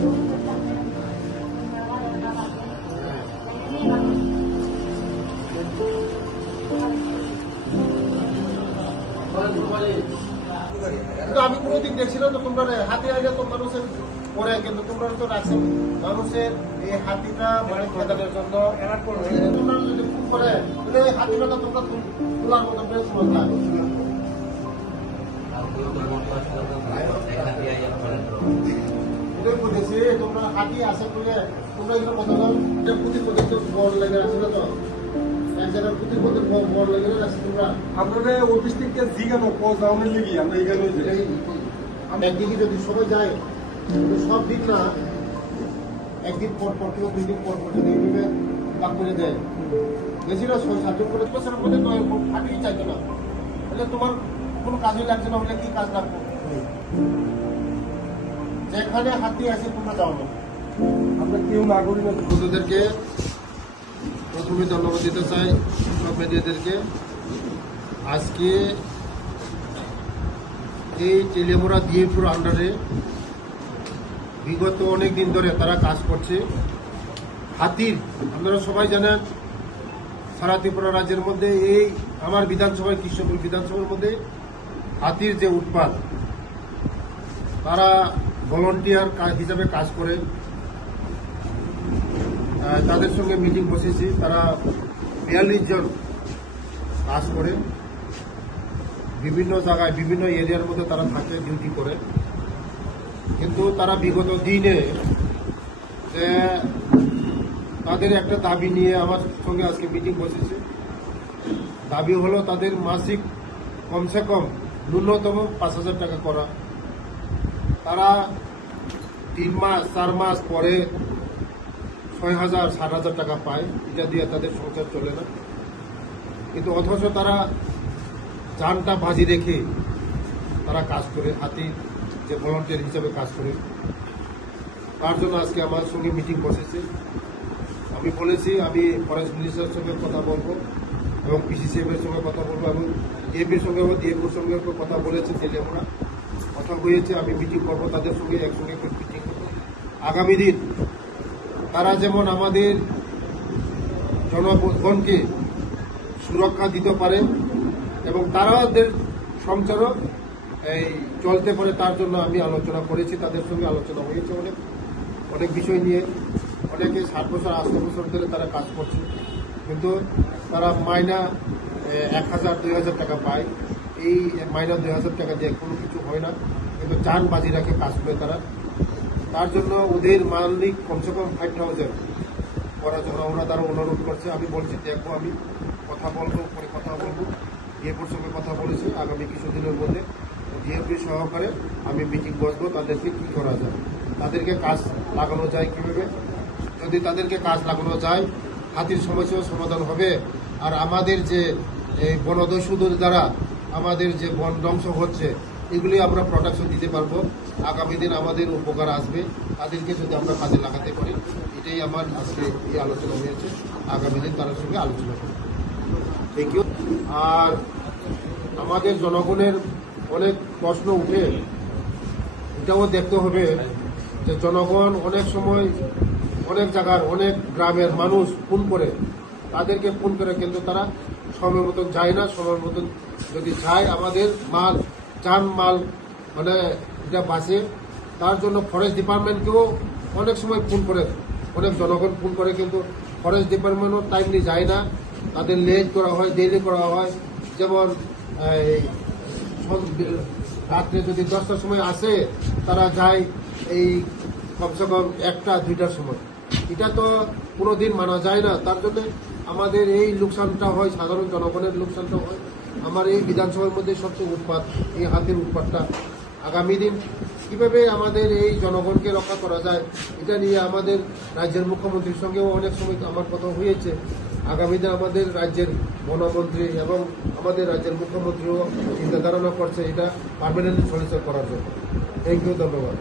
আমি কোনোদিন দেখছিলাম তো তোমরা হাতি আগে তো মানুষের পরে, কিন্তু তোমরা তো রাখছো মানুষের এই হাতিটা মানে খেদানোর জন্য তোমরা যদি খুব করে এই হাতিটা তোমরা তোলার মতো বেশ মজা। এটাই বলেছি তোমরা হাতি আসে বলে তোমরা এগুলো কথা প্রতির প্রতি বল লেগে আসলে তো একদিকে যদি সবাই যায় সব দিন না, একদিন পর পর কেউ 2 দিন পর পর যদি এইভাবে ভাগ করে দেয় বেশিরা 6-7 করে বছরের মধ্যে তো ফাটিয়ে চাইতো না, তাহলে তোমার কোনো কাজই লাগছে না, বলে কি কাজ লাগবে? যেখানে হাতি আছে তোমরা যাও না। আমরা কেউ নাগরিক বন্ধুদেরকে প্রথমে ধন্যবাদ দিতে চাই সব মিডিয়াদেরকে। আজকে এই তেলিয়ামুড়া ডিএফওর আন্ডারে বিগত অনেক দিন ধরে তারা কাজ করছে। হাতির আপনারা সবাই জানেন সারা ত্রিপুরা রাজ্যের মধ্যে এই আমার বিধানসভায় কৃষ্ণপুর বিধানসভার মধ্যে হাতির যে উৎপাত, তারা ভলান্টিয়ার হিসাবে কাজ করে। তাদের সঙ্গে মিটিং বসেছি, তারা 42 জন কাজ করে বিভিন্ন জায়গায় বিভিন্ন এরিয়ার মধ্যে তারা থাকে, ডিউটি করে। কিন্তু তারা বিগত দিনে তাদের একটা দাবি নিয়ে আমার সঙ্গে আজকে মিটিং বসেছে। দাবি হলো তাদের মাসিক কমসে কম ন্যূনতম 5,000 টাকা করা। তারা 3 মাস 4 মাস পরে 6,000-7,000 টাকা পায়, এটা দিয়ে তাদের সংসার চলে না। কিন্তু অথচ তারা জানটা বাজি রেখে তারা কাজ করে, হাতি যে ভলান্টিয়ার হিসাবে কাজ করে। তার জন্য আজকে আমার সঙ্গে মিটিং বসেছে। আমি বলেছি আমি ফরেস্ট মিনিস্টারের সঙ্গে কথা বলবো এবং পিসিসিএফ এর সঙ্গে কথা বলবো এবং ডিএফির সঙ্গে ডিএফওর সঙ্গে কথা বলেছে, তেলিয়ামুড়া কথা হয়েছে। আমি মিটিং করবো তাদের সঙ্গে, একসঙ্গে মিটিং করবো। আগামী দিন তারা যেমন আমাদের জনগণকে সুরক্ষা দিতে পারে এবং তাদের সংসারও এই চলতে পারে, তার জন্য আমি আলোচনা করেছি। তাদের সঙ্গে আলোচনা হয়েছে অনেক বিষয় নিয়ে। অনেকে 60 বছর 80 বছর ধরে তারা কাজ করছে, কিন্তু তারা মাইনা 1,000-2,000 টাকা পায়। এই মাইনা 2,000 টাকা দিয়ে কোনো কিছু হয় না, কিন্তু চান বাজি রাখে কাজ করে তারা। তার জন্য ওদের মালিক কমসে কম 5,000 করার জন্য ওরা তারা অনুরোধ করছে। আমি বলছি দেখবো, আমি কথা বলবো, পরে কথা বলবো। ডিএফওর সঙ্গে কথা বলেছি, আগামী কিছুদিনের মধ্যে ডিএফপি সহকারে আমি মিটিং বসবো, তাদেরকে কি করা যায়, তাদেরকে কাজ লাগানো যায় কিভাবে। যদি তাদেরকে কাজ লাগানো যায় হাতির সমস্যাও সমাধান হবে। আর আমাদের যে এই বনদস্যুদের দ্বারা আমাদের যে বন ধ্বংস হচ্ছে, এগুলি আমরা প্রোটেকশন দিতে পারবো। আগামী দিন আমাদের উপকার আসবে, তাদেরকে যদি আমরা কাজে লাগাতে পারি। এটাই আমার আজকে এই আলোচনা হয়েছে। আগামী দিন তার সঙ্গে আলোচনা করব। Thank you. আর আমাদের জনগণের অনেক প্রশ্ন উঠে, এটাও দেখতে হবে যে জনগণ অনেক সময় অনেক জায়গার অনেক গ্রামের মানুষ ফোন করে, তাদেরকে ফোন করে, কিন্তু তারা সময় মতন যায় না। সময় মতন যদি যায় আমাদের মাল মানে এটা বাঁচে। তার জন্য ফরেস্ট ডিপার্টমেন্টকেও অনেক সময় ফোন করে, অনেক জনগণ ফোন করে, কিন্তু ফরেস্ট ডিপার্টমেন্টও টাইমলি যায় না। তাদের লেট করা হয়, দেরি করা হয়। যেমন রাত্রে যদি 10টার সময় আসে, তারা যায় এই কমসে কম 1টা-2টার সময়। এটা তো কোনোদিন মানা যায় না। তার জন্য আমাদের এই লোকসানটা হয়, সাধারণ জনগণের লোকসানটা হয়। আমার এই বিধানসভার মধ্যে সবচেয়ে উৎপাত এই হাতির উৎপাতটা। আগামী দিন কিভাবে আমাদের এই জনগণকে রক্ষা করা যায়, এটা নিয়ে আমাদের রাজ্যের মুখ্যমন্ত্রীর সঙ্গেও অনেক সময় আমার কথা হয়েছে। আগামী দিন আমাদের রাজ্যের বনমন্ত্রী এবং আমাদের রাজ্যের মুখ্যমন্ত্রীও চিন্তা ধারণা করছে এটা পার্মানেন্ট সলিউশন করার জন্য। থ্যাংক ইউ, ধন্যবাদ।